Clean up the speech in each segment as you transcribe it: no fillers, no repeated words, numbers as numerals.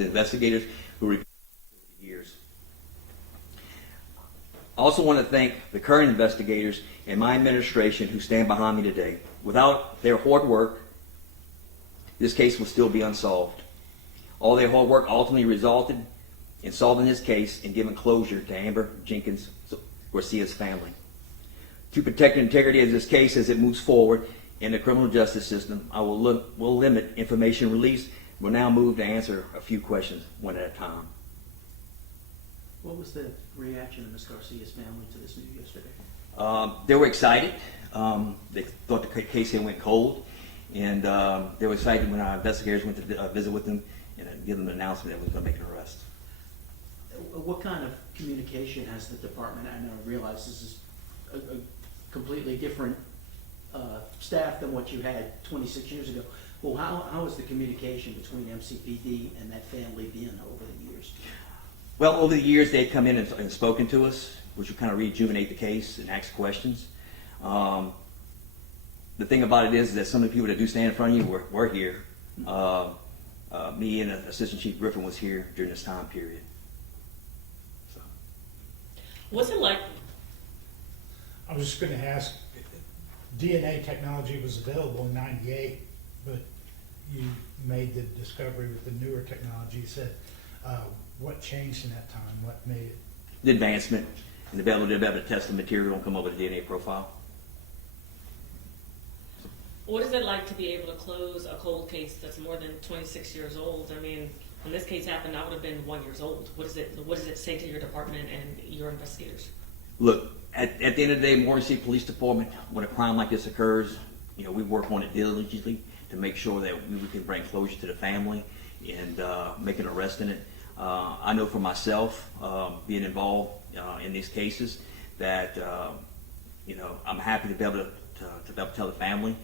the investigators who reviewed over the years. I also want to thank the current investigators and my administration who stand behind me today. Without their hard work, this case will still be unsolved. All their hard work ultimately resulted in solving this case and giving closure to Amber Jenkins Garcia's family. To protect the integrity of this case as it moves forward in the criminal justice system, I will limit information released. We'll now move to answer a few questions one at a time. What was the reaction of Ms. Garcia's family to this news yesterday? They were excited. They thought the case had went cold, and they were excited when our investigators went to visit with them and give them an announcement that we were going to make an arrest. What kind of communication has the department? I know, I realize this is a completely different staff than what you had 26 years ago. Well, how has the communication between MCPD and that family been over the years? Well, over the years, they've come in and spoken to us, which will kind of rejuvenate the case and ask questions. The thing about it is that some of the people that do stand in front of you were here. Me and Assistant Chief Griffin was here during this time period. So. What's it like? I was just going to ask, DNA technology was available in '98, but you made the discovery with the newer technology. You said, what changed in that time? What made it? The advancement and the ability to be able to test the material and come up with a DNA profile. What is it like to be able to close a cold case that's more than 26 years old? I mean, when this case happened, I would have been 1 year old. What does it say to your department and your investigators? Look, at the end of the day, Morgan State Police Department, when a crime like this occurs, we work on it diligently to make sure that we can bring closure to the family and make an arrest in it. I know for myself, being involved in these cases, that I'm happy to be able to tell the family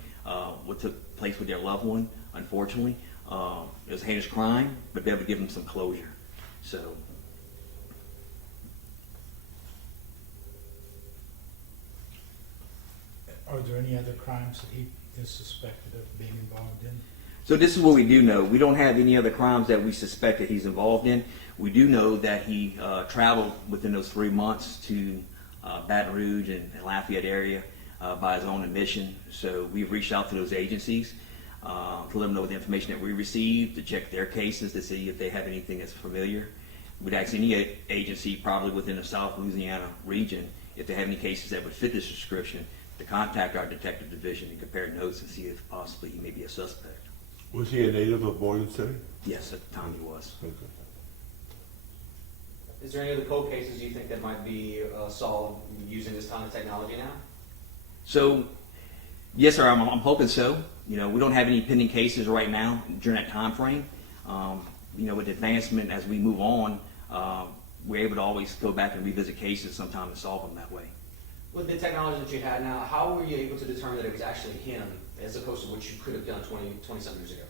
what took place with their loved one. Unfortunately, it was a heinous crime, but be able to give them some closure. So. Are there any other crimes that he is suspected of being involved in? So this is what we do know. We don't have any other crimes that we suspect that he's involved in. We do know that he traveled within those 3 months to Baton Rouge and Lafayette area by his own admission. So we've reached out to those agencies to let them know the information that we received, to check their cases to see if they have anything that's familiar. We'd ask any agency, probably within the South Louisiana region, if they have any cases that would fit this description, to contact our detective division and compare notes and see if possibly he may be a suspect. Was he a native of Morgan City? Yes, at the time he was. Okay. Is there any other cold cases you think that might be solved using this kind of technology now? So, yes, sir, I'm hoping so. We don't have any pending cases right now during that time frame. With advancement as we move on, we're able to always go back and revisit cases sometime and solve them that way. With the technology that you had now, how were you able to determine that it was actually him as opposed to what you could have done 20-something years ago?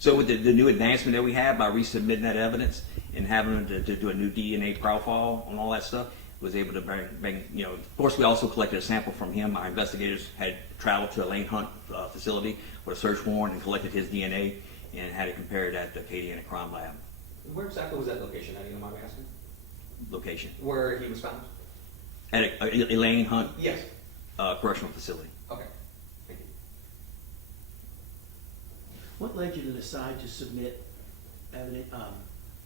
So with the new advancement that we have by resubmitting that evidence and having them to do a new DNA profile and all that stuff, was able to bring of course we also collected a sample from him. Our investigators had traveled to a Lane Hunt facility with a search warrant and collected his DNA and had it compared at the Acadiana Crime Lab. Where exactly was that location? Do you mind me asking? Location. Where he was found? At a Lane Hunt Yes. correctional facility. Okay. Thank you. What led you to decide to submit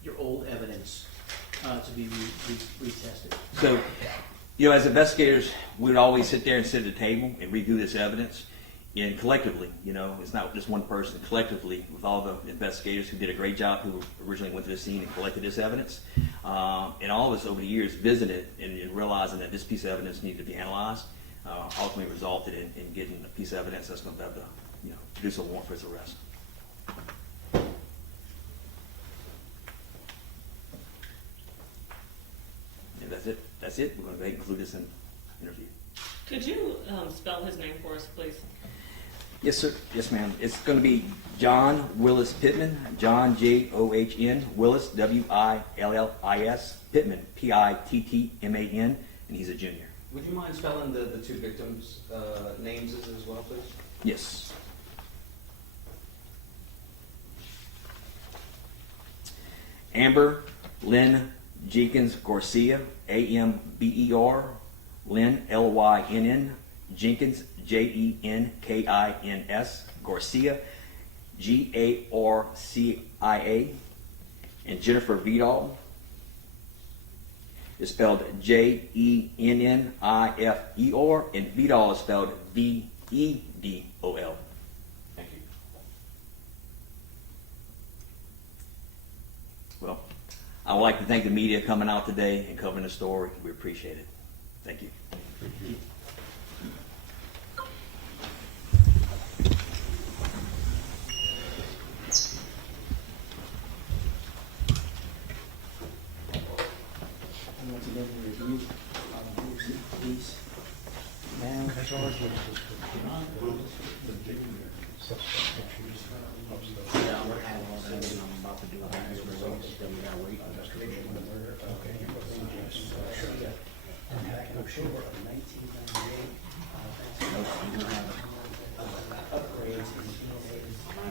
your old evidence to be retested? So, as investigators, we would always sit there and sit at the table and review this evidence. And collectively, it's not just one person, collectively, with all the investigators who did a great job, who originally went to the scene and collected this evidence. And all of us over the years visited and realizing that this piece of evidence needed to be analyzed, ultimately resulted in getting a piece of evidence that's going to be able to, produce a warrant for his arrest. And that's it. We're going to go ahead and conclude this interview. Could you spell his name for us, please? Yes, sir. Yes, ma'am. It's going to be John Willis Pittman. John, John, Willis, Willis, Pittman, Pittman, and he's a junior. Would you mind spelling the two victims' names as well, please? Yes. Amber Lynn Jenkins Garcia, Amber, Lynn, Lynn, Jenkins, Jenkins, Garcia, Garcia, and Jennifer Vidal. It's spelled Jennnifer, and Vidal is spelled Vedol. Thank you. Well, I would like to thank the media coming out today and covering the story. We appreciate it. Thank you. And once again, we review, these now charged with. Yeah, I'm gonna have all that, and I'm about to do it. As a result, then we gotta wait for the description of the murder. Okay. October of 1998. Upgrades in